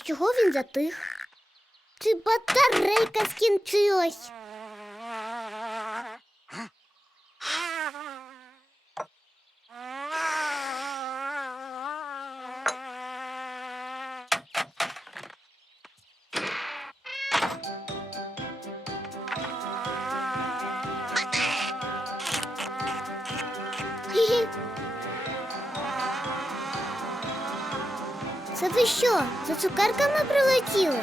чого він затих? Чи батарейка скінчилась? Це ви що? За цукерками прилетіли?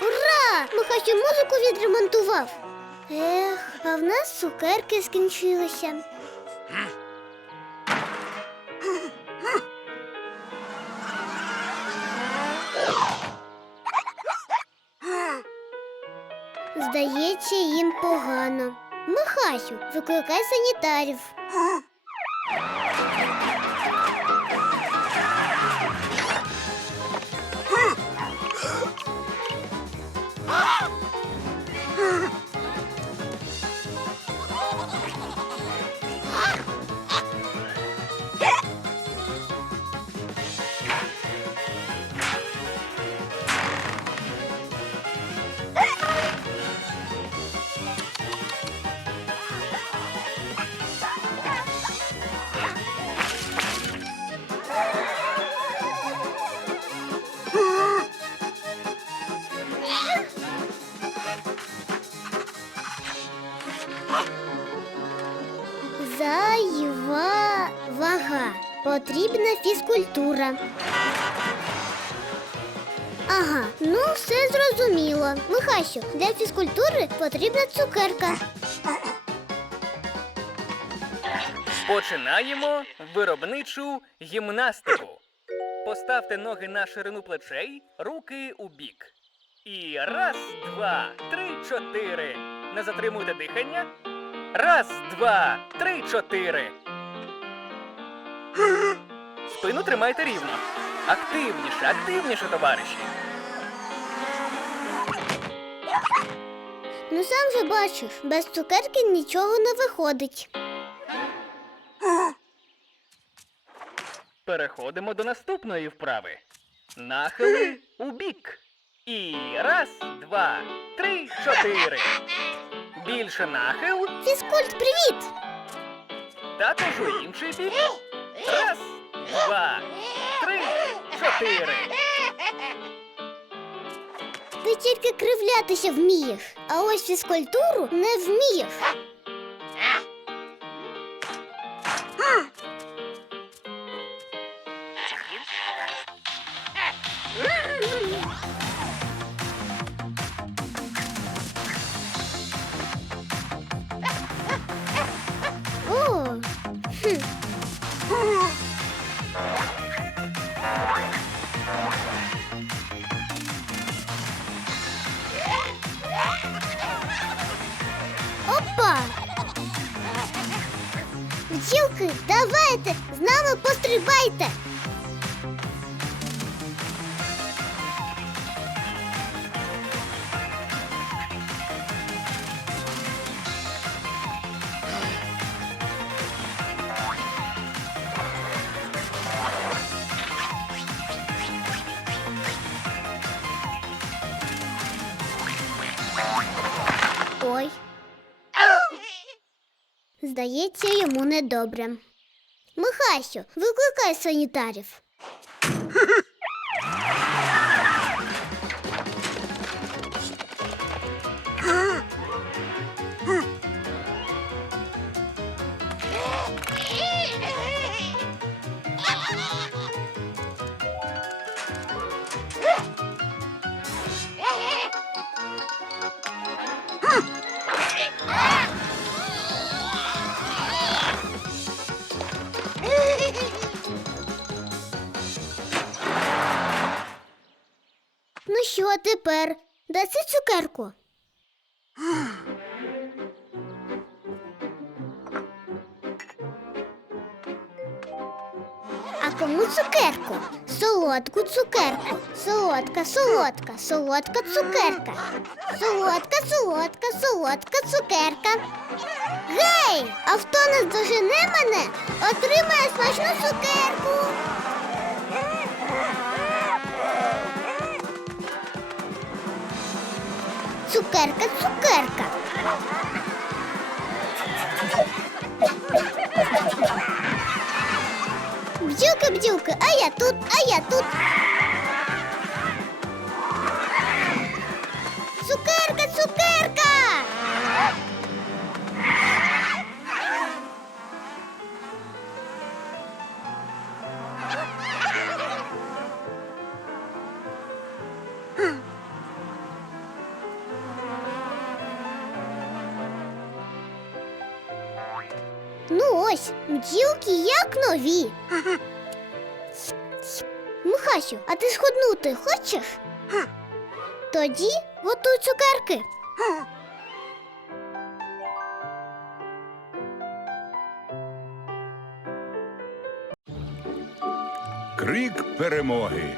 Ура! Михасю музику відремонтував. Ех, а в нас цукерки скінчилися. Здається, їм погано. Михасю, викликай санітарів. Вага. Потрібна фізкультура. Ага, ну все зрозуміло. Михасю, для фізкультури потрібна цукерка. Починаємо виробничу гімнастику. Поставте ноги на ширину плечей, руки у бік. І раз, два, три, чотири. Не затримуйте дихання. Раз, два, три, чотири. Спину тримайте рівно. Активніше, активніше, товариші. Ну сам же бачиш, без цукерки нічого не виходить. Переходимо до наступної вправи. Нахили у бік. І раз, два, три, чотири. Більше нахил, Фізкульт, привіт! також у інший бік. Раз, два, три, чотири. Ти тільки кривлятися вмієш, а ось фізкультуру не вмієш. О, Опа! Бджілки, давайте, з нами пострибайте. Ой. Здається, йому недобре. Михасю, викликай санітарів. Тепер? Даси цукерку. А кому цукерку? Солодку цукерку. Солодка, солодка, солодка цукерка. Солодка, солодка, солодка цукерка. Гей! А хто не здожене мене, отримає смачну цукерку. Цукерка, цукерка. Бджілка, бджілка, а я тут, а я тут. Ось, бджілки як нові. Михасю, а ти сходнути хочеш? Тоді готуй цукерки. Крик перемоги.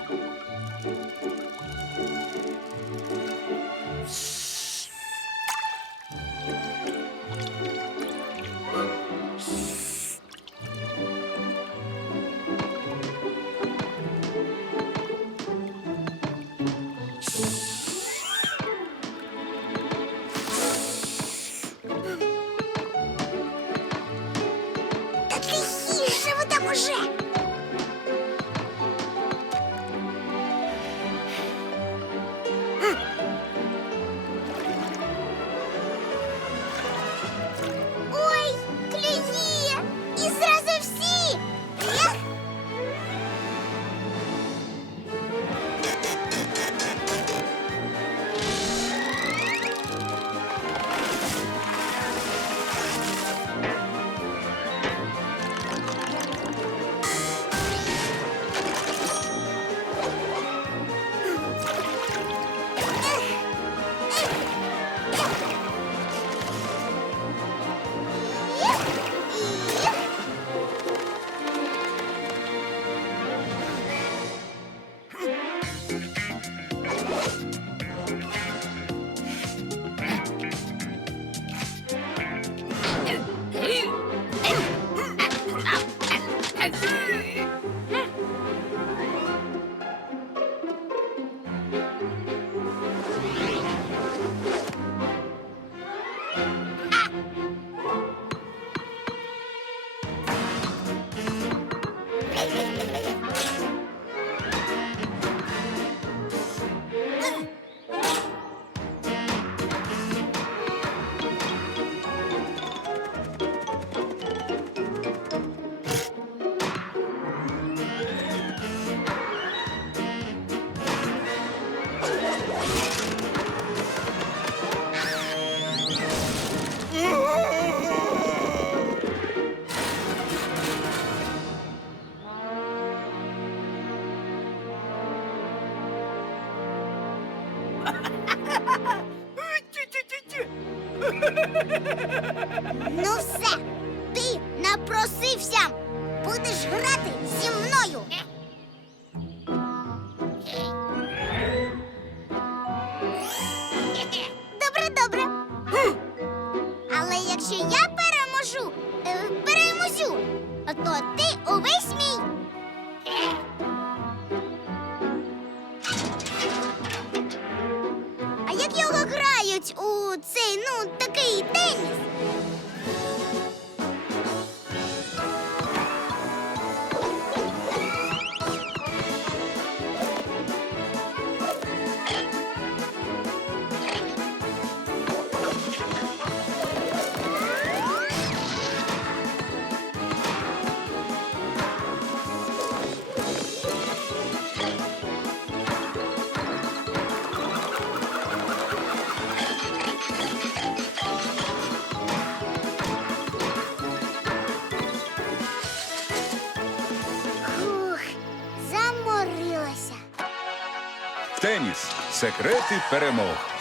Теніс. Секрети перемог.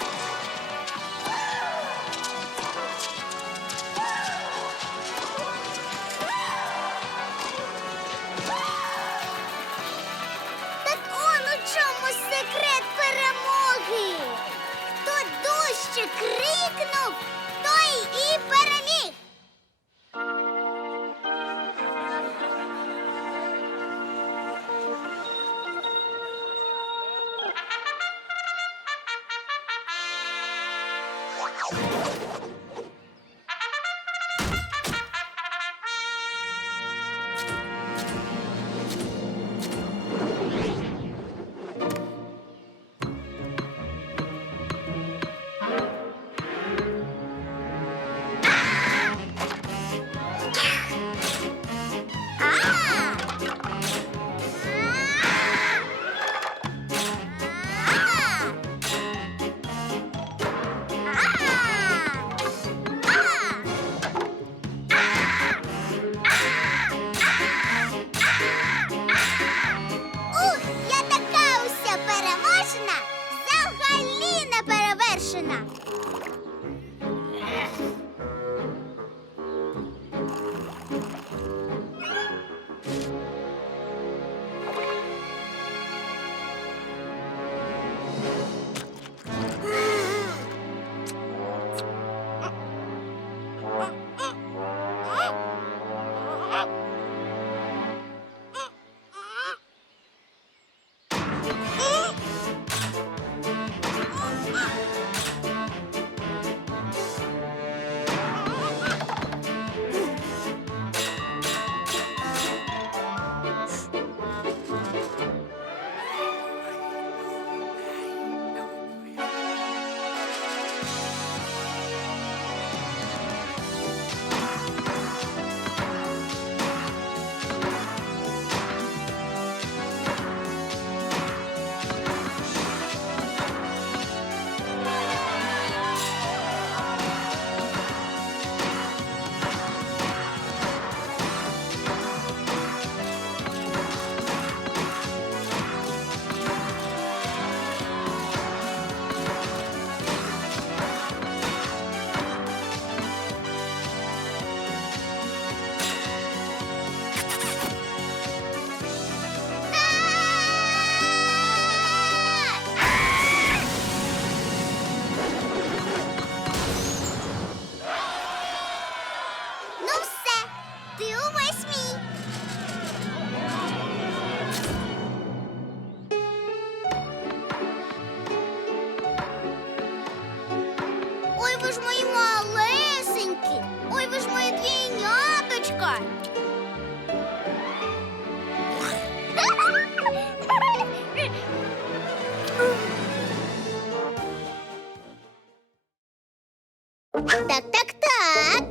Так, так, так.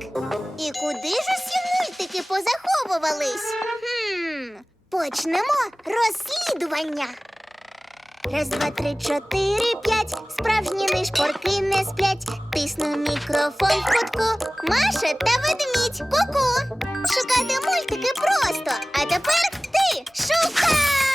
І куди ж усі мультики позаховувались? Хм, Почнемо розслідування. Раз, два, три, чотири, п'ять. Справжні нишпорки не сплять. Тисну мікрофон в кутку. Маша та ведмідь ку-ку. Шукати мультики просто. А тепер ти шукай!